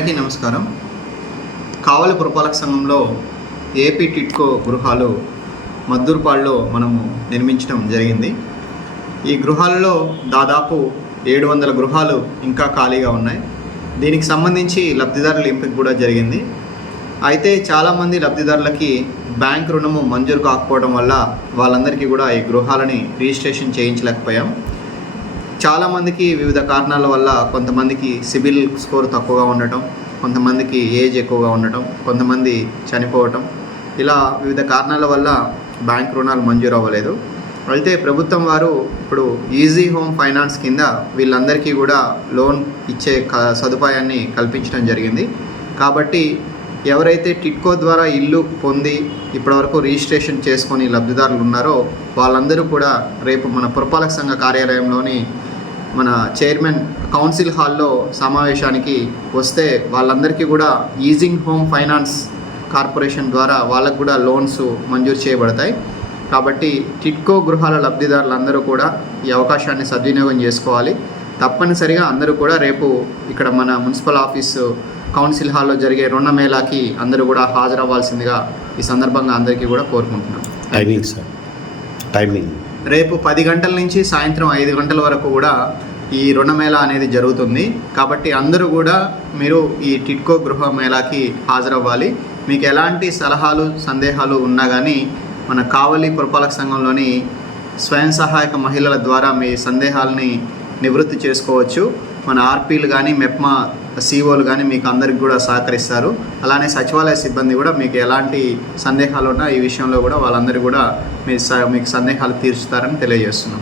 అందరికీ నమస్కారం. కావలి పురపాలక సంఘంలో ఏపీ టిట్కో గృహాలు మద్దూరుపాడులో మనము నిర్మించడం జరిగింది. ఈ గృహాలలో దాదాపు ఏడు వందల గృహాలు ఇంకా ఖాళీగా ఉన్నాయి. దీనికి సంబంధించి లబ్ధిదారుల ఎంపిక కూడా జరిగింది. అయితే చాలామంది లబ్ధిదారులకి బ్యాంక్ రుణము మంజూరు కాకపోవడం వల్ల వాళ్ళందరికీ కూడా ఈ గృహాలని రిజిస్ట్రేషన్ చేయించలేకపోయాం. చాలామందికి వివిధ కారణాల వల్ల కొంతమందికి సిబిల్ స్కోర్ తక్కువగా ఉండటం కొంతమందికి ఏజ్ ఎక్కువగా ఉండటం కొంతమంది చనిపోవటం. ఇలా వివిధ కారణాల వల్ల బ్యాంక్ రుణాలు మంజూరు అవ్వలేదు. అయితే ప్రభుత్వం వారు ఇప్పుడు ఈజీ హోమ్ ఫైనాన్స్ కింద వీళ్ళందరికీ కూడా లోన్ ఇచ్చే క- సదుపాయాన్ని కల్పించడం జరిగింది. కాబట్టి ఎవరైతే టిట్కో ద్వారా ఇల్లు పొంది ఇప్పటివరకు రిజిస్ట్రేషన్ చేసుకొని లబ్ధిదారులు ఉన్నారో వాళ్ళందరూ కూడా రేపు మన పురపాలక సంఘ కార్యాలయంలోని మన చైర్మన్ కౌన్సిల్ హాల్లో సమావేశానికి వస్తే వాళ్ళందరికీ కూడా ఈజింగ్ హోమ్ ఫైనాన్స్ కార్పొరేషన్ ద్వారా వాళ్ళకు కూడా లోన్స్ మంజూరు చేయబడతాయి. కాబట్టి టిట్కో గృహాల లబ్ధిదారులందరూ కూడా ఈ అవకాశాన్ని సద్వినియోగం చేసుకోవాలి. తప్పనిసరిగా అందరూ కూడా రేపు ఇక్కడ మన మున్సిపల్ ఆఫీసు కౌన్సిల్ హాల్లో జరిగే రుణమేళాకి అందరూ కూడా హాజరవ్వాల్సిందిగా ఈ సందర్భంగా అందరికీ కూడా కోరుకుంటున్నాం. టైమింగ్ సార్ టైమింగ్ రేపు పది గంటల నుంచి సాయంత్రం ఐదు గంటల వరకు కూడా ఈ రుణమేళ అనేది జరుగుతుంది. కాబట్టి అందరూ కూడా మీరు ఈ టిట్కో గృహ మేళాకి హాజరవ్వాలి. మీకు ఎలాంటి సలహాలు సందేహాలు ఉన్నా కానీ మన కావలి పురపాలక సంఘంలోని స్వయం సహాయక మహిళల ద్వారా మీ సందేహాలని నివృత్తి చేసుకోవచ్చు. మన ఆర్పీలు కానీ మెప్మా సీఓలు కానీ మీకు అందరికి కూడా సహకరిస్తారు. అలానే సచివాలయ సిబ్బంది కూడా మీకు ఎలాంటి సందేహాలు ఉన్నా ఈ విషయంలో కూడా వాళ్ళందరూ కూడా మీ మీకు సందేహాలు తీర్చుతారని తెలియజేస్తున్నాం.